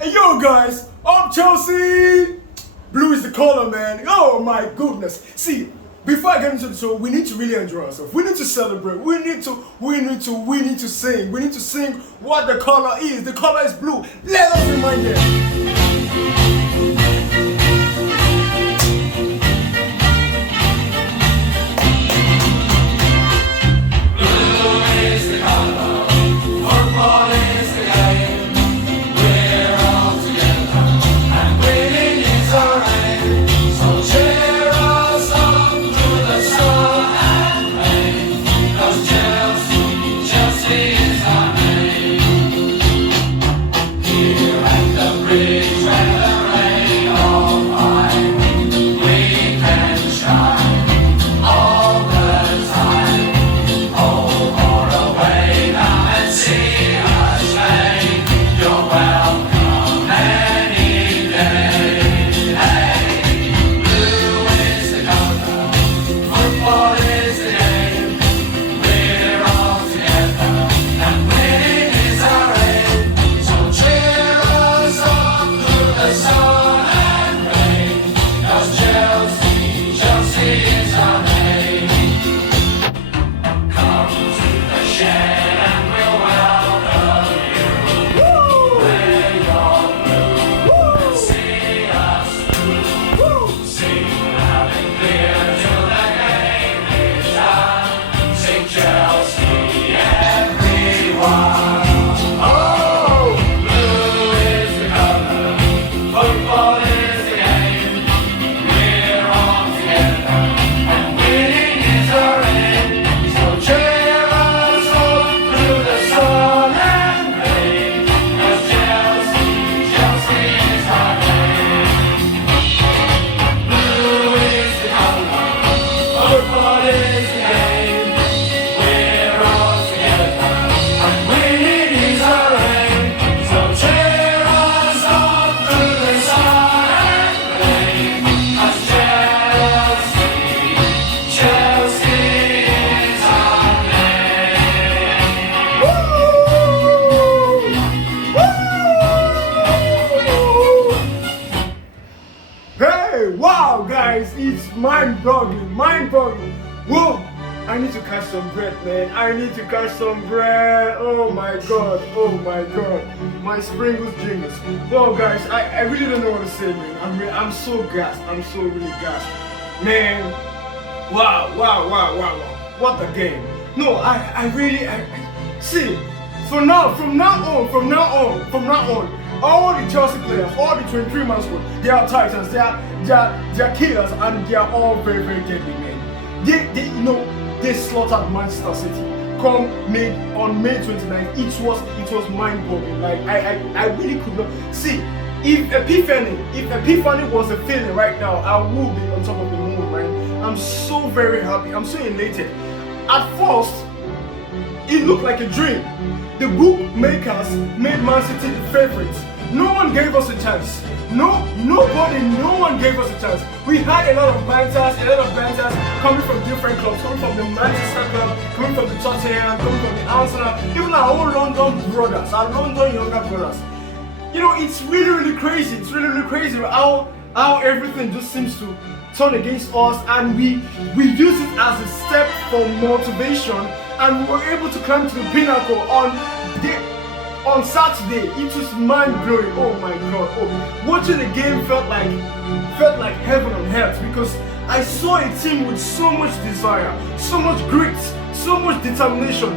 Hey yo guys, I'm Chelsea! Blue is the color, man. Oh my goodness. See, before I get into the show, we need to really enjoy ourselves. We need to celebrate. We need to sing. We need to sing what the color is. The color is blue. Let us remind you. Wow, guys, it's mind-boggling. Whoa, I need to catch some breath, man. I need to catch some breath. Oh my god. My sprinkles jingles. Well, guys, I really don't know what to say, man. I'm so gassed. I'm so really gassed, man. Wow. What a game. No, I really see. From now on, all the Chelsea players, all the 23-man squad, they are titans, they are killers, and they are all very, very deadly, man. They slaughtered Manchester City. On May 29th, it was mind-boggling. Like I really could not see. If Epiphany was a failure right now, I would be on top of the moon, man. I'm so very happy. I'm so elated. At first, it looked like a dream. The bookmakers made Man City the favorites. No one gave us a chance. No one gave us a chance. We had a lot of banters coming from different clubs, coming from the Manchester club, coming from the Tottenham, coming from the Arsenal, even our own London brothers, our London younger brothers. It's really crazy. It's really crazy how everything just seems to turn against us, and we use it as a step for motivation, and we were able to climb to the pinnacle on Saturday. It was mind-blowing. Oh my god. Watching the game felt like heaven on earth, because I saw a team with so much desire, so much grit, so much determination,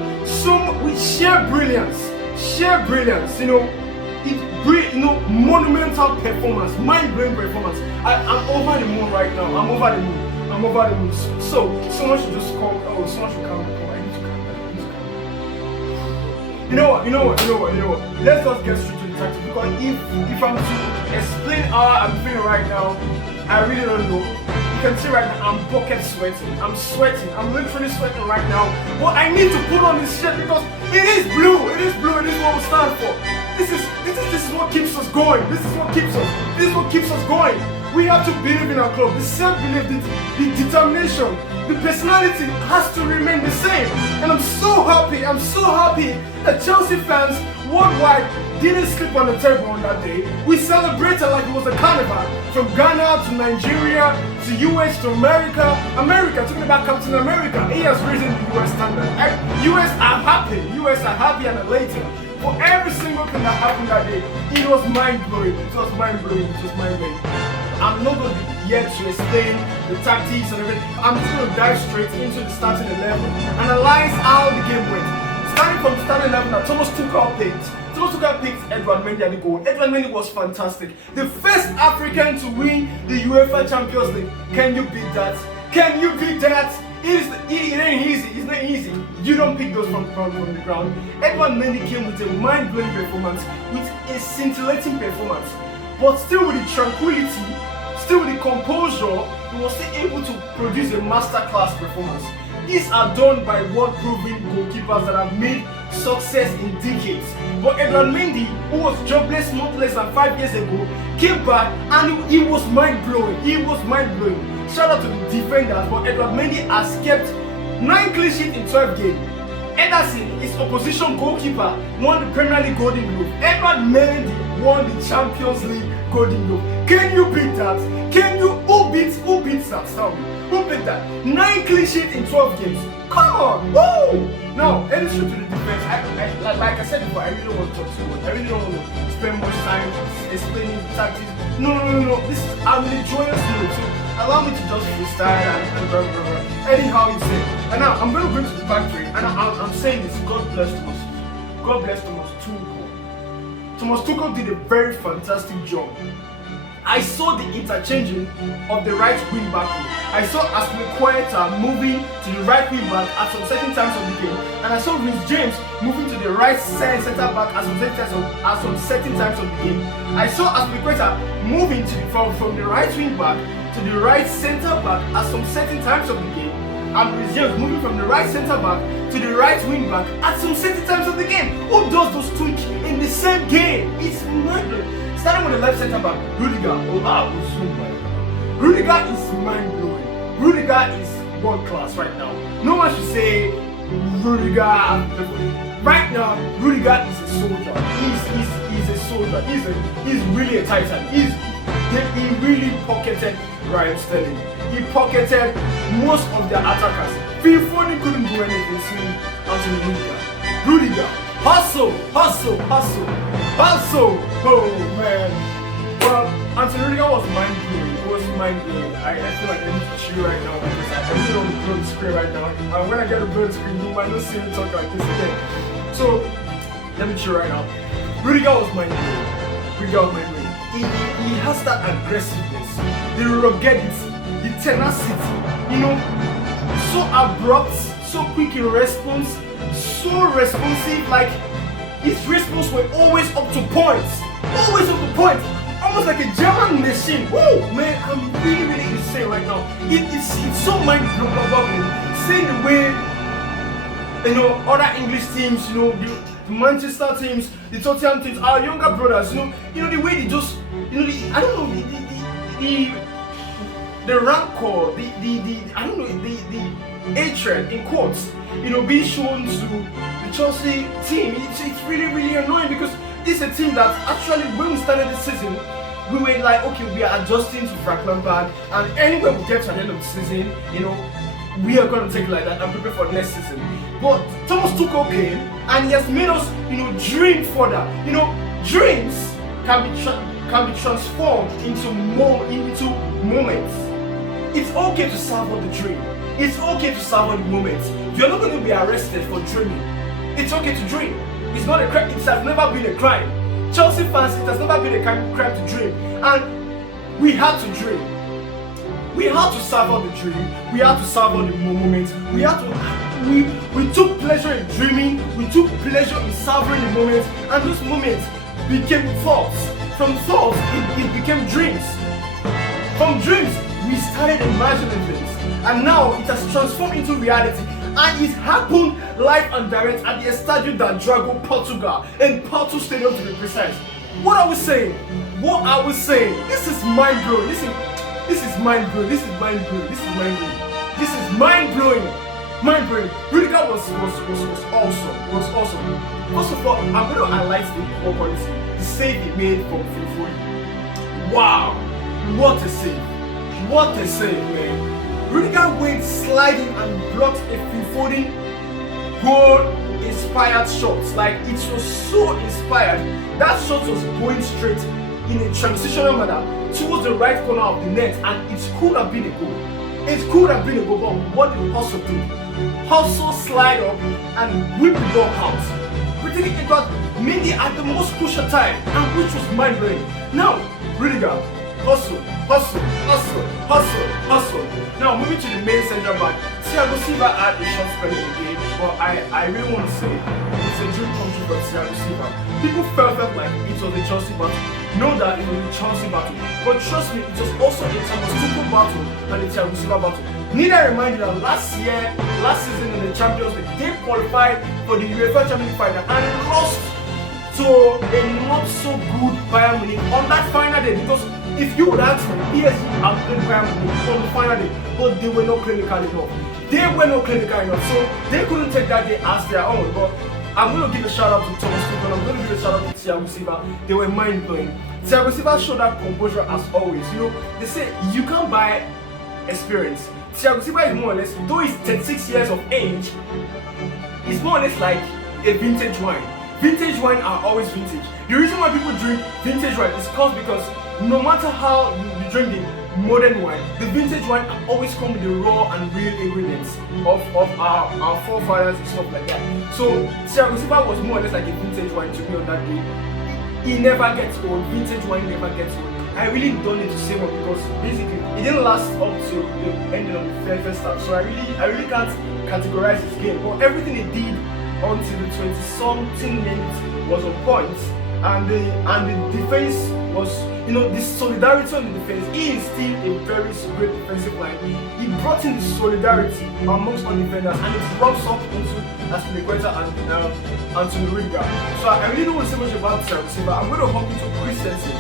with sheer brilliance, monumental performance, mind-blowing performance. I'm over the moon right now. I'm over the moon. So much to just call. Oh, so much to come. I need to calm down. You know what? Let's just get straight to the tactic, because if I'm to explain how I'm feeling right now, I really don't know. You can see right now I'm bucket sweating. I'm sweating. I'm literally sweating right now. But I need to put on this shirt because it is blue. It is what we stand for. This is what keeps us going. This is what keeps us going. We have to believe in our club. The self-belief, the determination, the personality has to remain the same. And I'm so happy that Chelsea fans worldwide, didn't sleep on the table on that day. We celebrated like it was a carnival. From Ghana to Nigeria to US to America. Talking about Captain America, he has risen the US standard. US are happy and elated. For every single thing that happened that day, it was mind-blowing. I'm not going to be yet to explain the tactics and everything. I'm just going to dive straight into the starting 11, analyze how the game went. Starting from the starting 11 that Thomas Tuchel picked Edouard Mendy and the goal. Edouard Mendy was fantastic. The first African to win the UEFA Champions League. Can you beat that? Can you beat that? It ain't easy. It's not easy. You don't pick those from the ground. Edouard Mendy came with a mind-blowing performance, with a scintillating performance, but still with the tranquility, still with the composure, he was still able to produce a masterclass performance. These are done by world-proven goalkeepers that have made success in decades. But Edouard Mendy, who was jobless not less than 5 years ago, came back and he was mind-blowing. Shout out to the defenders, but Edouard Mendy has kept 9 clean sheets in 12 games. Ederson, his opposition goalkeeper, won the Premier League Golden Glove. Edouard Mendy won the Champions League Golden Glove. Can you beat that? Who beats that? Tell me. Who beat that? 9 clean sheets in 12 games. Come on! Woo! Now, heading straight to the defense. Like I said before, I really don't want to talk too much. I really don't want to spend much time explaining the tactics. No. I'm in a joyous mood. So allow me to just freestyle and blah, blah, blah. Anyhow, it's it. And now I'm going to go to the back three. And I'm saying this. God bless Thomas Tuchel. Thomas Tuchel did a very fantastic job. I saw the interchanging of the right wing back. I saw Aspilicueta moving to the right wing back at some certain times of the game, and I saw Reece James moving to the right centre back at some certain times of the game. I saw Aspilicueta moving from the right wing back to the right centre back at some certain times of the game, and Reece James moving from the right centre back to the right wing back at some certain times of the game. Who does those two in the same game? It's mind-blowing. Starting with the left centre back, Rudiger. Rudiger is mind-blowing. Rudiger is world class right now. No one should say Rudiger. Right now, Rudiger is a soldier. He's a soldier. He's really a titan. He really pocketed Raheem Sterling. He pocketed most of their attackers. Phil Foden couldn't do anything to Anthony Rudiger. Hustle. Oh man. Well, Anthony Rudiger was mind-blowing. It was mind-blowing. I feel like I need to chew right now because I really don't blow the screen right now. And when I get to blow the screen, you might not see me talk like this again. So let me chew right now. Rudiger was mind-blowing. He has that aggressiveness, the ruggedity, the tenacity. So abrupt, so quick in response, so responsive. Like his response were always up to point, almost like a German machine. Woo, man, I'm really insane right now. It's so mind-blowing. Seeing the way other English teams, the Manchester teams, the Tottenham teams, our younger brothers, the way they just, I don't know, the rancor, the hatred in quotes, being shown to the Chelsea team. It's really annoying because this is a team that actually, when we started the season, we were like, okay, we are adjusting to Frank Lampard, and anywhere we get to the end of the season, we are going to take it like that and prepare for next season. But Thomas Tuchel came and he has made us, dream further. Dreams can be transformed into moments. It's okay to savor the dream. It's okay to savor the moments. You're not going to be arrested for dreaming. It's okay to dream. It's not a crime. It has never been a crime. Chelsea fans, it has never been a crime to dream. And we had to dream. We had to savor the dream. We had to savor the moments. We took pleasure in dreaming. We took pleasure in savoring the moments. And those moments became thoughts. From thoughts, it became dreams. From dreams, we started imagining things. And now it has transformed into reality. And it happened live and direct at the Estadio da Dragão, Portugal, in Porto Stadium to be precise. What are we saying? This is mind-blowing. This is mind-blowing. Mind blowing. Rudiger was awesome. Was awesome. First of all, I'm going to highlight the whole policy. The save he made from Phil Foden. Wow, what a save! What a save, man! Rudiger went sliding and blocked a Phil Foden goal-inspired shot. Like, it was so inspired. That shot was going straight in a transitional manner towards the right corner of the net, and it could have been a goal. It could have been a goal, but what did Hustle do? Hustle slide up and whip the ball out. Pretty it was Mindy at the most crucial time, and which was mind-blowing. Now, Rudiger, hustle. Now, moving to the main central back, Thiago Silva had a shot spell in the game, but I really want to say it's a dream come true for Thiago Silva. People felt like it was a Chelsea battle. Know that it was a Chelsea battle, but trust me, it was also a Thomas Tuchel battle and a Thiago Silva battle. Need I remind you that last season in the Champions League, they qualified for the UEFA Champions League final and lost to a not so good Bayern Munich on that final day. Because if you would ask me, PSG have played Bayern Munich on the final day, but they were not clinical enough. So they couldn't take that day as their own. But I'm going to give a shout out to Thomas Tuchel. I'm going to give a shout out to Thiago Silva. They were mind blowing. Thiago Silva showed that composure as always. You know, they say you can't buy experience. Thiago Silva is more or less, though he's 36 years of age, he's more or less like a vintage wine. Vintage wine are always vintage. The reason why people drink vintage wine is because no matter how you drink the modern wine, the vintage wine always come with the raw and real ingredients of our forefathers and stuff like that. So Thiago Silva was more or less like a vintage wine to me on that day. He never gets old. Vintage wine never gets old. I really don't need to say more because basically it didn't last up to the ending of the first start. So I really can't categorize his game. But everything he did until the 20-something minutes was on point, and the defense was, you know, the solidarity on the defense. He is still a very great defensive line. He brought in the solidarity amongst all defenders, and it rubs up into Aspilicueta and to Rudiger. So I really don't want to say much about Thiago Silva. I'm going to hop into Christensen.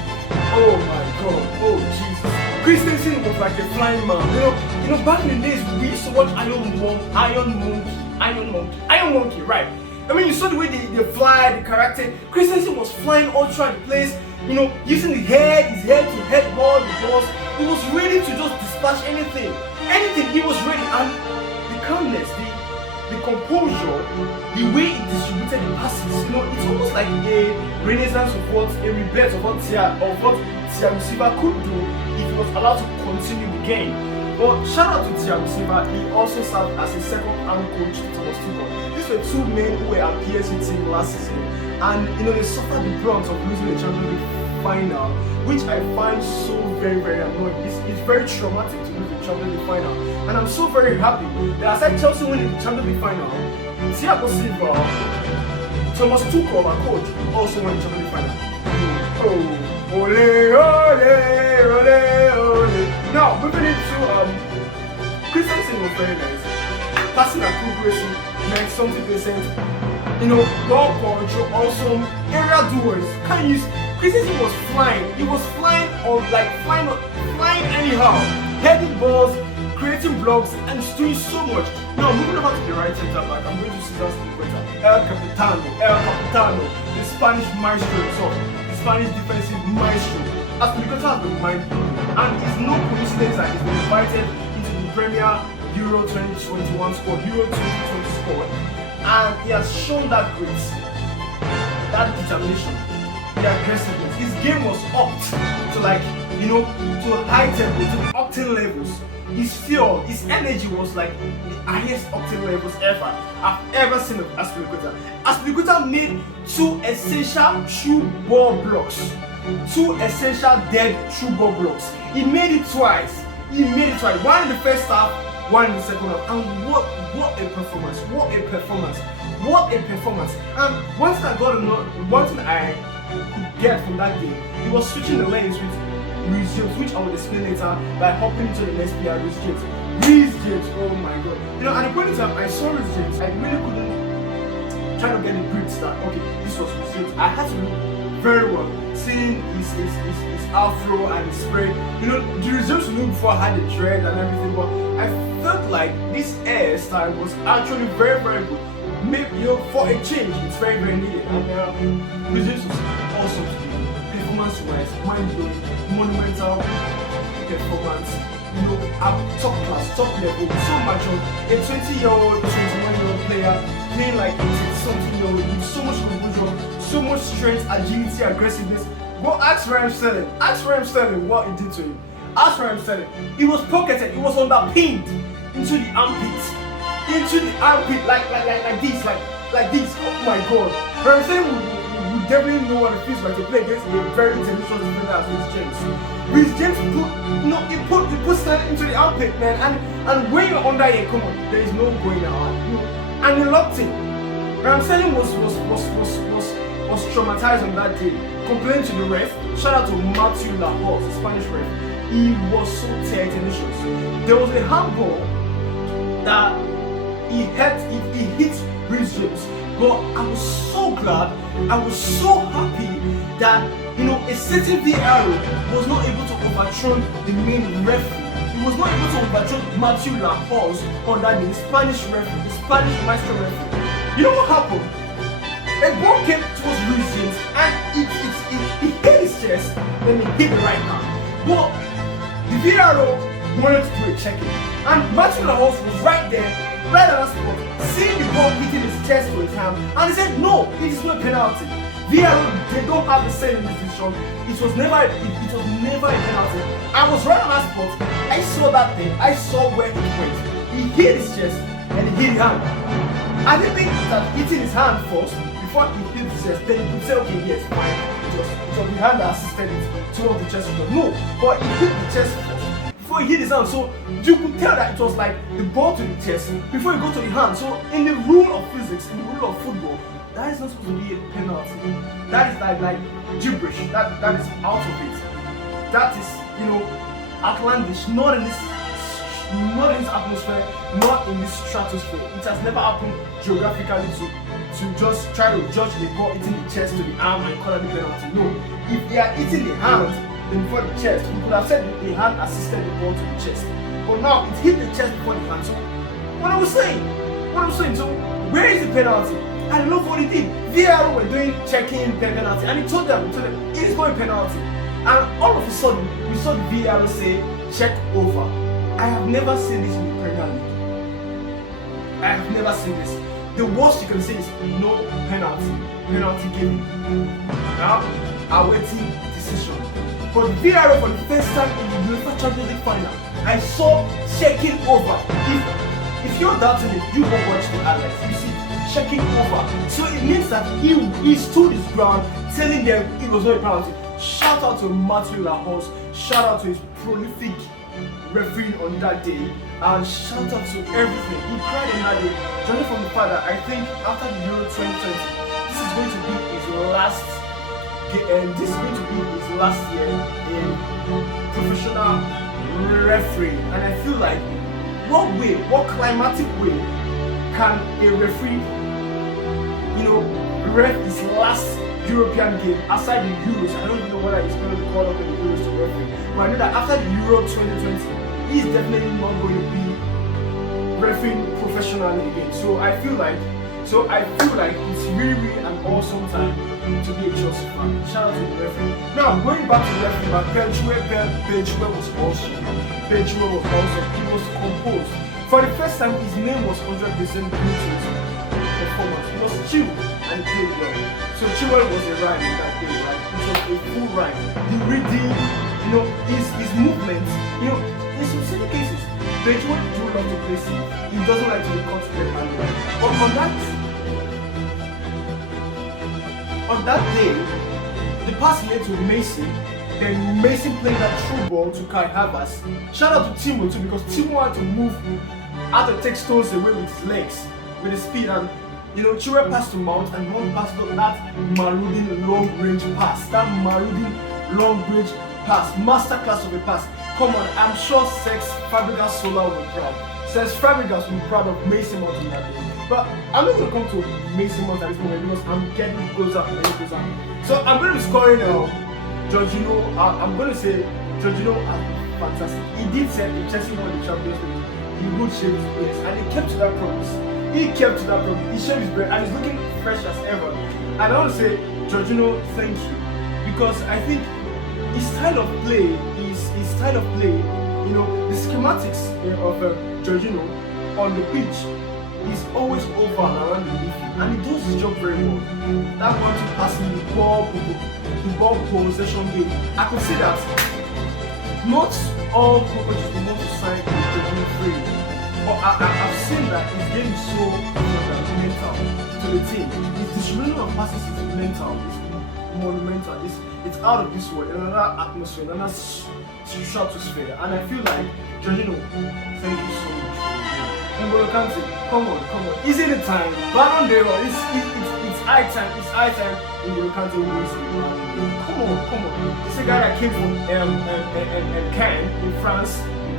Oh my God! Oh Jesus! Christensen was like a flying man. You know, back in the days we used to watch Iron Monkey, right? I mean, you saw the way they fly, the character. Christensen was flying all throughout the place, you know, using his head to headball the balls. He was ready to just dispatch anything. He was ready, and the calmness, the composure, the way he distributed the passes, you know, it's almost like a renaissance of a rebirth of what Thiago Silva could do if he was allowed to continue the game. But shout out to Thiago Silva, he also served as a second-hand coach to Thomas Tuchel. These were two men who were at PSG team last season, and you know, they suffered the brunt of losing the Champions League final, which I find so very, very annoying. It's very traumatic to lose the Champions League final, and I'm so very happy that aside Chelsea winning the Champions League final, Thiago Silva, Thomas Tuchel, our coach, also won the Champions League final. Oh, ole, ole, ole, ole. Now, moving into Christensen was very nice. Passing accuracy, 90-something%. You know, ball control, awesome. Area doers. Can't use. Christensen was flying. He was flying flying anyhow. Heading balls, creating blocks, and doing so much. Now, moving over to the right center back, I'm going to see that El Capitano, the Spanish maestro, the Spanish defensive maestro. Aspilicueta has been mind-blowing, and it's no coincidence that he's been invited into the Premier Euro 2021 squad, Euro 2020 squad, and he has shown that grit, that determination, the aggressiveness. His game was upped to, like, you know, to a high tempo, to octane levels. His fuel, his energy was like the highest octane levels I've ever seen of Aspilicueta. Aspilicueta made two essential true ball blocks. Two essential dead true ball blocks. He made it twice. One in the first half, one in the second half. And what a performance. And one thing I could get from that game, he was switching the lanes with Reece James, which I will explain later by hopping into the next player, Reece James, oh my God. You know, at the point in time I saw Reece James, I really couldn't try to get the grip that, okay, this was Reece James. I had to look very well. Seeing his afro and his spray. You know, the results we knew before had the dread and everything, but I felt like this hairstyle was actually very, very good. Maybe, you know, for a change, it's very, very needed. And results was awesome to me. Performance-wise, mind-blowing, monumental performance. You know, at top class, top level, so much of a 20-year-old, 21-year-old player playing like a something-year-old with so much composure, so much strength, agility, aggressiveness. Go ask Raheem Sterling. Ask Raheem Sterling what he did to him. Ask Raheem Sterling. He was pocketed. He was underpinned into the armpit, like this. Oh my God. Raheem Sterling would definitely know what it feels like to play against a very tenacious defender as Reece James. Reece James put Sterling into the armpit, man. And when you're under here, come on, there is no going out. You know, and he locked it. Raheem Sterling was traumatized on that day. Complained to the ref. Shout out to Matthew Laporte, the Spanish ref. He was so tenacious. There was a handball that he hit Reece James. But I was so glad, I was so happy that, you know, a certain VAR was not able to overthrow the main referee. He was not able to overthrow Matthew Laporte on that day, the Spanish referee, the Spanish master referee. You know what happened? A ball came towards Reece James and he hit his chest, then he hit the right hand. But the VAR wanted to do a check-in, and Matthew Laporte was right there, right on the spot, seeing the ball hitting his chest to his hand, and he said, no, it is not a penalty. VAR, they don't have the same decision. It was never a penalty. I was right on that spot. I saw that thing. I saw where it went. He hit his chest and he hit his hand. I didn't think that hitting his hand first before he hit his chest, then he could say, okay, yes, fine. It was the hand that assisted it towards the chest. No, but he hit the chest first before he hit his hand. So you could tell that it was like the ball to the chest before you go to the hand. So in the rule of physics, in the rule of football, that is not supposed to be a penalty. That is like gibberish. That is out of it. That is, you know, outlandish. Not in this atmosphere, not in this stratosphere. It has never happened geographically to just try to judge the ball hitting the chest to the arm and call it a penalty. No. If they are hitting the hand before the chest, we could have said that the hand assisted the ball to the chest. But now it hit the chest before the hand. So what I was saying, so where is the penalty? I love what he did. VAR were doing checking penalty, and he told them it is not a penalty. And all of a sudden, we saw the VAR say check over. I have never seen this in the Premier League. I have never seen this. The worst you can say is no penalty given. Now, awaiting decision. But VAR for the first time in the UEFA Champions League final, I saw checking over. If you're doubting it, you go watch the highlights. You see, checking over. So it means that he stood his ground, telling them it was not a penalty. Shout out to Matthew Laporte. Shout out to his prolific refereeing on that day, and shout out to everything. He cried in that day, judging from the fact that I think after the Euro 2020, this is going to be his last year in professional refereeing. And I feel like, what climatic way can a referee, you know, ref his last European game aside the Euros? I don't even know whether he's going to be called up in the Euros to referee, but I know that after the Euro 2020, he's definitely not going to be refereeing professionally again. So I feel like it's really an awesome time to be a Chelsea fan. Shout out to the referee. Now going back to the referee, but Benchwell was awesome. He was composed. For the first time, his name was 100% Bluetooth performance. He was chill and he played well. So Chilwell was a rhyme in that day, right? It was a full rhyme. The reading, you know, his movements, you know, in some certain cases, Benchwell don't like to play safe. He doesn't like to be confident and right. But on that day, the pass made to Mason, then Mason playing that through ball to Kai Havertz. Shout out to Timo too, because Timo had to move, had to take stones away with his legs, with his speed, and you know, Chilwell passed to Mount, and Mount passed to that marauding long-range pass. That marauding long-range pass, masterclass of a pass. Come on, I'm sure Cesc Fabregas Sola will be proud. Cesc Fabregas will be proud of Mason Mount in that day. But I'm not going to come to Mason Mount at this moment because I'm getting closer and closer. So I'm going to be scoring Jorginho. I'm going to say Jorginho are fantastic. He did say if Chelsea won the Champions League, he would shave his beard, and he kept to that promise. He kept to that promise. He shaved his beard and he's looking fresh as ever. And I want to say, Jorginho, thank you, because I think his style of play, you know, the schematics of Jorginho on the pitch is always over and around the midfield, and he does his job very well. That one to passing the ball possession game, I could see that not all coaches will want to sign Jorginho free, but I've seen that his game is so mental to the team. His distribution of passes is mental, it's monumental, it's out of this world, in another atmosphere, another stratosphere, and I feel like Jorginho, thank you so much. N'Golo Kante, come on. Is it the time? Ballon d'Or, it's high time. N'Golo Kante wins it. Come on. It's a guy that came from Cannes in France,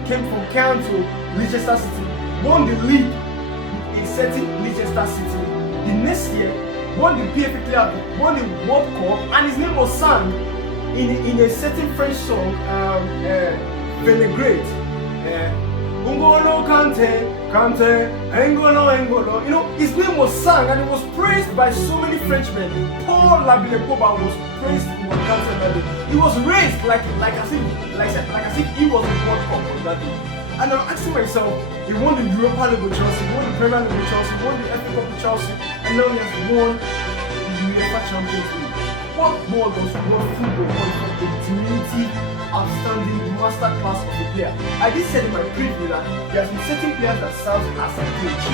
came from Cannes to Leicester City, won the league with a certain Leicester City. The next year, won the PFA Player, won the World Cup, and his name was sung in a certain French song, Vinaigrette. N'Golo Kante, N'Golo. You know, his name was sung and it was praised by so many Frenchmen. Paul Labilekoba was praised in the Kante that day. He was raised like as if he was the World Cup on that day. And I'm asking myself, he won the Europa League with Chelsea, he won the Premier League with Chelsea, he won the FA Cup with Chelsea, and now he has won the UEFA Champions League. What more does world football want from a diminutive, outstanding masterclass of a player? I did say in my preview that there are some certain players that serve as a gauge.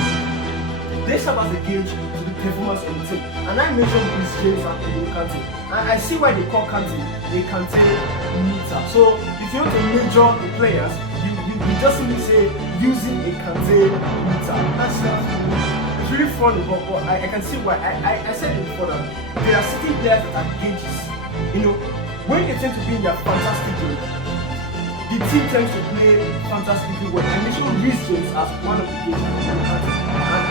They serve as a gauge to the performance of the team. And I mentioned Chris James and N'Golo Kante. And I see why they call Kante a Kante meter. So if you want to measure the players, you just simply say using a Kante meter. That's really funny, but I can see why. I said it before that there are certain players that are gauges. You know, when they tend to be in their fantastic game, the team tends to play fantastically well. I mentioned Chris James as one of the gauges, and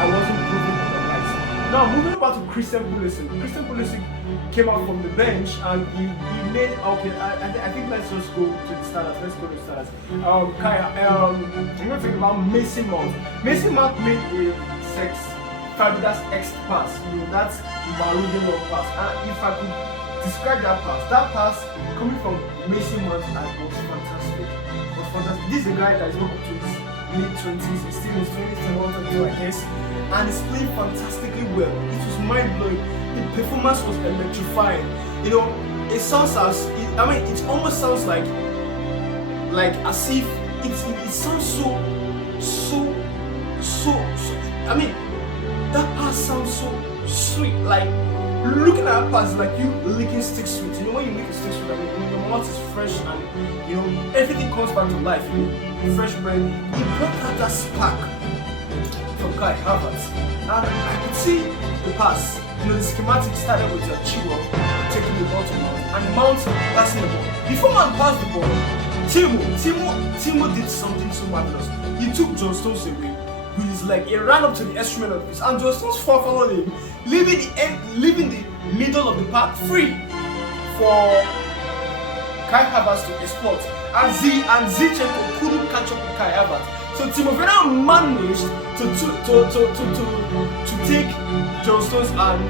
I wasn't proven otherwise. Now moving over to Christian Pulisic. Christian Pulisic came out from the bench and he made okay. I think let's just go to the starters. Let's go to the starters. I'm going to think about Mason Mount. Mason Mount made a fabulous X pass. You know, that's Maroudian long pass. And if I could describe that pass coming from Mason Mount, was fantastic. This is a guy that is not up to his mid-20s. He's still in his 20s, I guess, and he's playing fantastically well. It was mind-blowing. The performance was electrifying. You know, it sounds it almost sounds like as if it sounds so. I mean, that pass sounds so sweet. Like looking at that pass, like you licking stick sweet. You know, when you lick a stick sweet, I mean, your mouth is fresh and you know everything comes back to life. You know, fresh brain. He brought out that spark from Kai Havertz, and I could see the pass. You know, the schematic started with Chilwell taking the ball to Mount and Mount passing the ball. Before Mount passed the ball, Timo did something so marvelous. He took John Stones away with his leg. He ran up to the extreme of this, and John Stones followed him, leaving the middle of the park free for Kai Havertz to exploit. And Zinchenko couldn't catch up with Kai Havertz. So Timo Werner managed to take John Stones and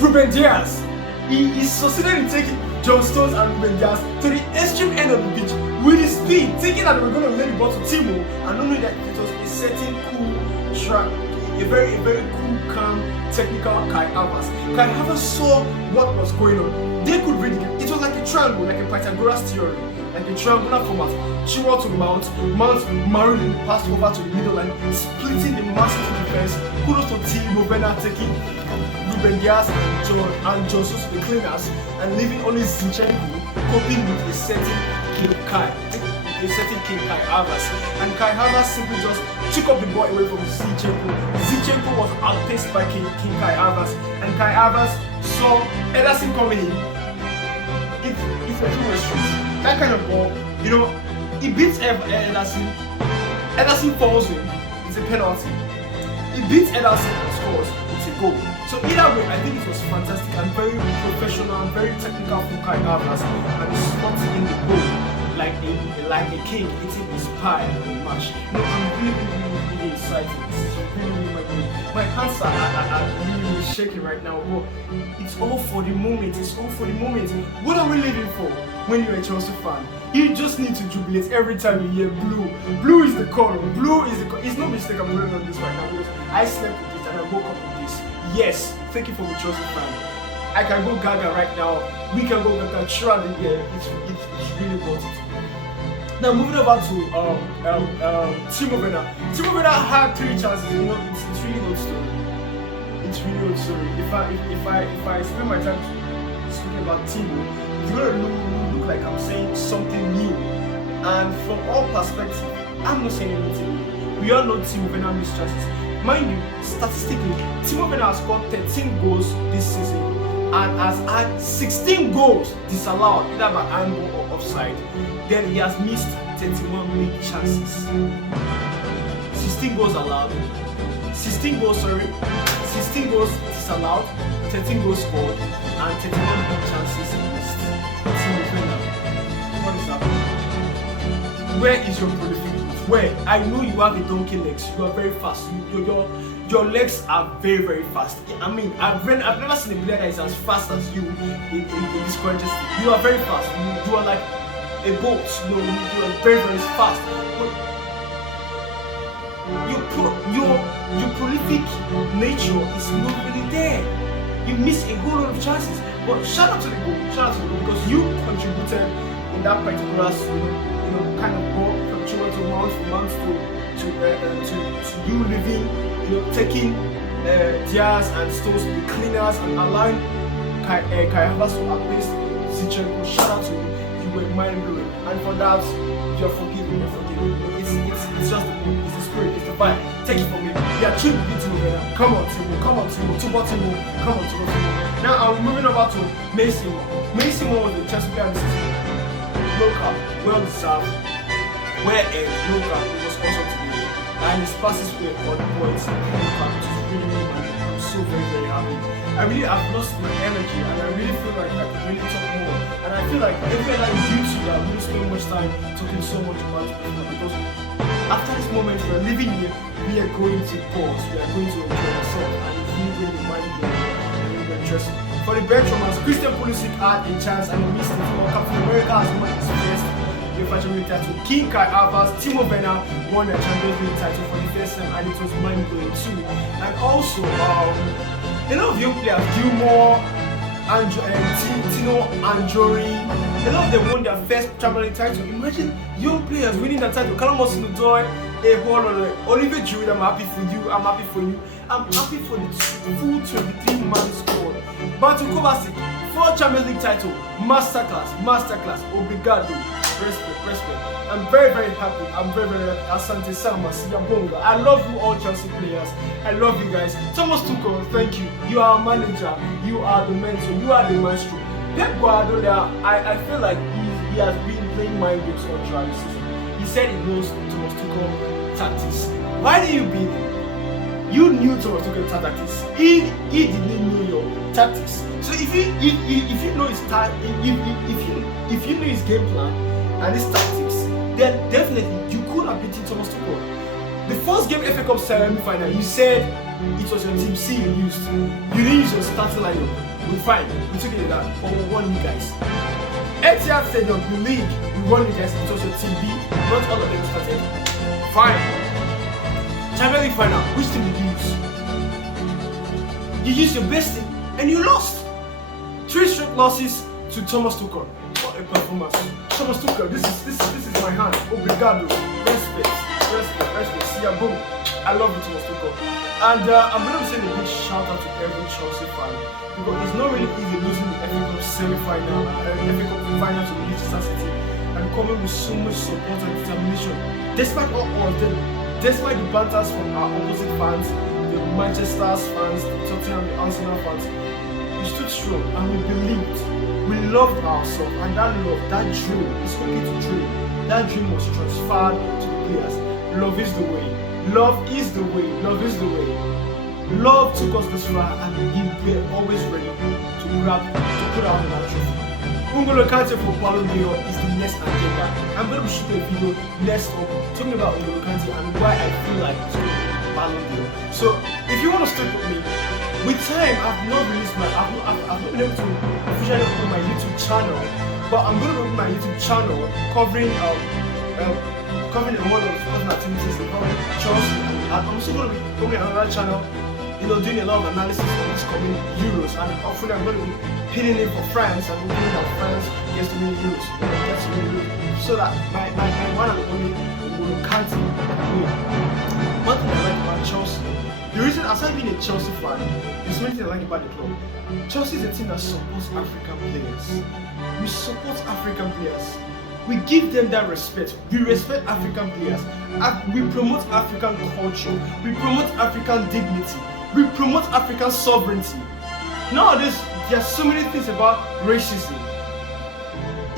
Ruben Dias. He succeeded in taking John Stones and Ruben Dias to the extreme end of the pitch with his speed, thinking that they were going to lay the ball to Timo, and not knowing that it was a certain cool track, a very cool, calm, technical Kai Havertz. Kai Havertz saw what was going on. They could read it. It was like a triangle, like a Pythagoras theorem. Like a triangular format. Chilwell to Mount Maroudian passed over to the middle line, splitting the massive defense. Kudos to Timo Werner taking Ruben Dias and John Stones to the cleaners, and leaving only Zinchenko coping with a certain King Kai Havertz. And Kai Havertz simply just took up the ball away from Zinchenko. Zinchenko was outpaced by King Kai Havertz, and Kai Havertz saw Ederson coming in. It's a two-way street. That kind of ball, you know, he beats Ederson. Ederson falls in. It's a penalty. He beats Ederson. scores, it's a goal. So either way, I think it was fantastic and very professional and very technical from Kai Havertz, and he slots in the goal like a king eating his pie on the match. I'm really excited. This is really my goal. My hands are really shaking right now, but it's all for the moment. It's all for the moment. What are we living for when you're a Chelsea fan? You just need to jubilate every time you hear blue. Blue is the color. Blue is the color. It's no mistake I'm going on this right now because I slept with this and I woke up with this. Yes, thank you for the Chelsea fan. I can go gaga right now. We can go gaga throughout the year. It's really worth it. Now moving over to Timo Werner. Timo Werner had 3 chances. It's really good story. It's really good story. If I spend my time speaking about Timo, it's gonna look like I'm saying something new. And from all perspectives, I'm not saying anything. We all know Timo Werner missed chances. Mind you, statistically, Timo Werner has scored 13 goals this season and has had 16 goals disallowed either by angle or offside. Then he has missed 31 league chances. 16 goals allowed, 16 goals disallowed, 13 goals scored, and 31 league chances missed. Timo Werner, what is happening? Where is your prolific? Where? I know you have a donkey legs. You are very fast. Your legs are very, very fast. I mean, I've never seen a player that is as fast as you in this contest. You are very fast. You are like a boat. You are very, very fast. But your prolific nature is not really there. You miss a whole lot of chances. But shout out to the goal. Shout out to the goal because you contributed in that particular kind of goal from month to month to you living, taking Diaz and Stones to the cleaners and allowing Kai Havertz to outpace Zinchenko. Shout out to you. You were mind blowing, and for that you're forgiven. It's just it's the spirit, it's the vibe. Take it from me. Yeah, keep it together. Come on, Timo. Come on, Timo. Now I'm moving over to Mason. Mason was the Chelsea player this season. Local, well deserved. Where Local was also to me, and his passes were on points. Which is really I'm so very, very happy. I've lost my energy, and I really feel like I could really talk more. And I feel like every other YouTube that we spend much time talking so much about it because after this moment we are living here, we are going to pause, we are going to enjoy ourselves, and it's really going to mind blowing and really interesting. For the benchwarmers, Christian Pulisic had a chance and he missed it. For Captain America has won his first UEFA Champions League title. King Kai Havertz, Timo Werner won the Champions League title for the first time, and it was mind blowing too. And also, a lot of young players, Gilmore, Tino, Anjori, a lot of them won their first Champions League title. Imagine young players winning that title. Callum Hudson-Odoi, Olivier Giroud, I'm happy for you. I'm happy for the full 23-man squad. Bantu Kovacic, 4 Champions League title, masterclass, obrigado, respect. I'm very, very happy. Asante Sama, Siyabonga. I love you all Chelsea players. I love you guys. Thomas Tuchel, thank you. You are a manager. You are the mentor. You are the maestro. Pep Guardiola, I feel like he has been playing mind games all throughout the season. He said he knows Thomas Tuchel tactics. Why did you beat him? You knew Thomas Tuchel tactics. He didn't know your tactics. So if you know his if you know his game plan and his tactics, then definitely you could have beaten Thomas Tuchel. The first game FA Cup semi-final, you said it was your team C you used. You didn't use your starting lineup. We fine. We took it like that, but we won you guys. Etihad Stadium, the league, we won you guys. It was your team B. Not all of them started. Fine. Champions League final, which team did you use? You used your best team and you lost. 3 straight losses to Thomas Tuchel. What a performance. Thomas Tuchel, this is my hand. Obrigado. Respect. See ya, boom. I love you, Thomas Tuchel. And I'm going to be saying a big shout out to every Chelsea fan because it's not really easy losing the FA Cup semi-final, FA Cup final to Manchester City and coming with so much support and determination. Despite all odds, despite the banters from our opposite fans, the Manchester fans, the Tottenham, the Arsenal fans, we stood strong and we believed. We loved ourselves, and that love, that dream, it's okay to dream. That dream was transferred to the players. Love is the way. Love is the way. Love took us this far, and we were always ready to put out another trophy. N'Golo Kante for Ballon d'Or is the next agenda. I'm going to be shooting a video next up talking about N'Golo Kante and why I feel like it's going to be Ballon d'Or. So if you want to stick with me, with time I've not been able to officially open my YouTube channel, but I'm going to open my YouTube channel covering a lot of personal activities covering Chelsea. And I'm also going to be opening another channel, doing a lot of analysis on this coming Euros, and hopefully I'm going to be pinning it for France and hoping that France gets to win Euros, so that my one and only N'Golo Kante can win. One thing I like about Chelsea, the reason, aside being a Chelsea fan, there's many things I like about the club. Chelsea is a team that supports African players. We support African players. We give them that respect. We respect African players. We promote African culture. We promote African dignity. We promote African sovereignty. Nowadays, there are so many things about racism.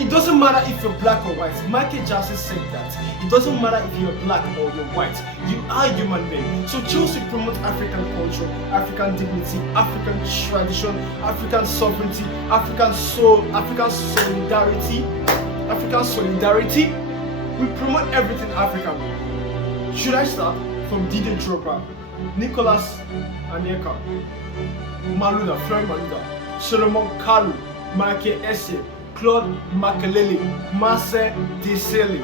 It doesn't matter if you're black or white. Michael Jackson said that. It doesn't matter if you're black or you're white. You are a human being. So Chelsea promotes African culture, African dignity, African tradition, African sovereignty, African soul, African solidarity. We promote everything African. Should I start from Didier Drogba, Nicolas Anelka, Malouda, Florent Malouda, Solomon Kalou, Michael Essien, Claude Makelele, Marcel Desailly,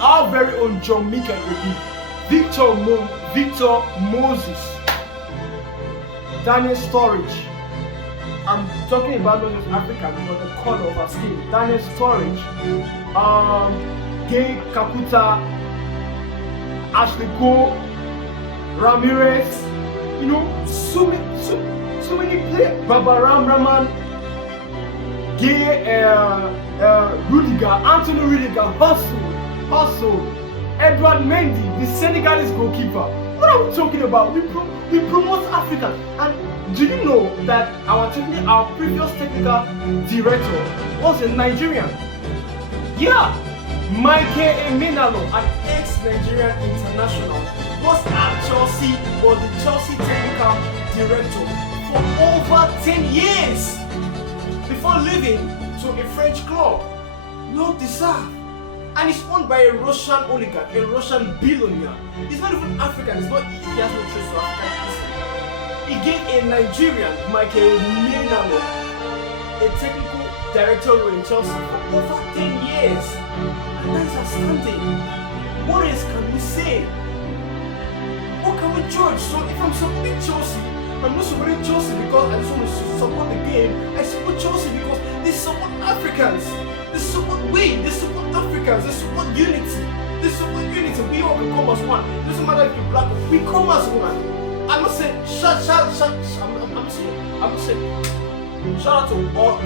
our very own John Michael Obi, Victor Moses, Daniel Sturridge. I'm talking about not just African, but the color of our skin. Daniel Sturridge, Gay Kakuta, Ashley Cole, Ramirez, so many players. Babaram Rahman, Gay, Rudiger, Anthony Rudiger, Hustle, Edouard Mendy, the Senegalese goalkeeper. What are we talking about? We promote Africa. And do you know that our previous technical director was a Nigerian? Yeah, Michael Emenalo, an ex-Nigerian international, was at Chelsea, was the Chelsea technical director for over 10 years before leaving to a French club. Well deserved. And it's owned by a Russian oligarch, a Russian billionaire. He's not even African, he has no trace of African. He gave a Nigerian, Michael Emenalo, a technical director role in Chelsea for over 10 years. And that is outstanding. What else can we say? What can we judge? So if I'm supporting Chelsea, I'm not supporting Chelsea because I just want to support the game. I support Chelsea because they support Africans. They support Africans. They support unity. We all can come as one. It doesn't matter if you're black. We come as one. I'm not saying shout out to all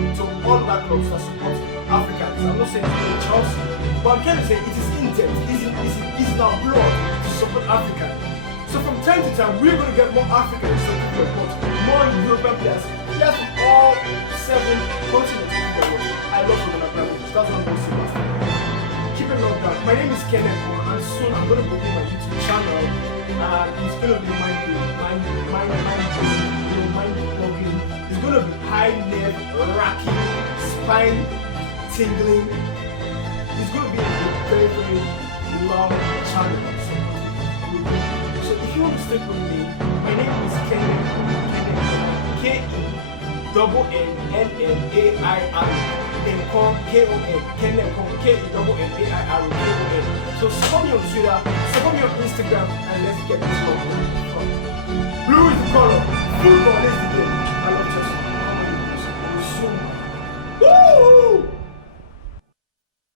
black clubs that support Africans. I'm not saying it's Chelsea, but I'm trying to say it is intent. It is in our blood to support Africa. So from time to time, we're going to get more Africans to support, more European players from all 7 continents. I love football language. That's what I'm going to say last time. Keep it locked down. My name is Kenneth, and soon I'm going to open my YouTube channel, and it's going to be mind-blowing. It's going to be high nerve racking, spine tingling. It's going to be a very, very long channel. So if you want to stick with me, my name is Kenneth, K-E-N-N-A-I-R, then K-O-N, Kenneth, K-E-N-N-A-I-R, K-O-N. So support me on Twitter, support me on Instagram, and let's get this one. Blue is the color, football is the game.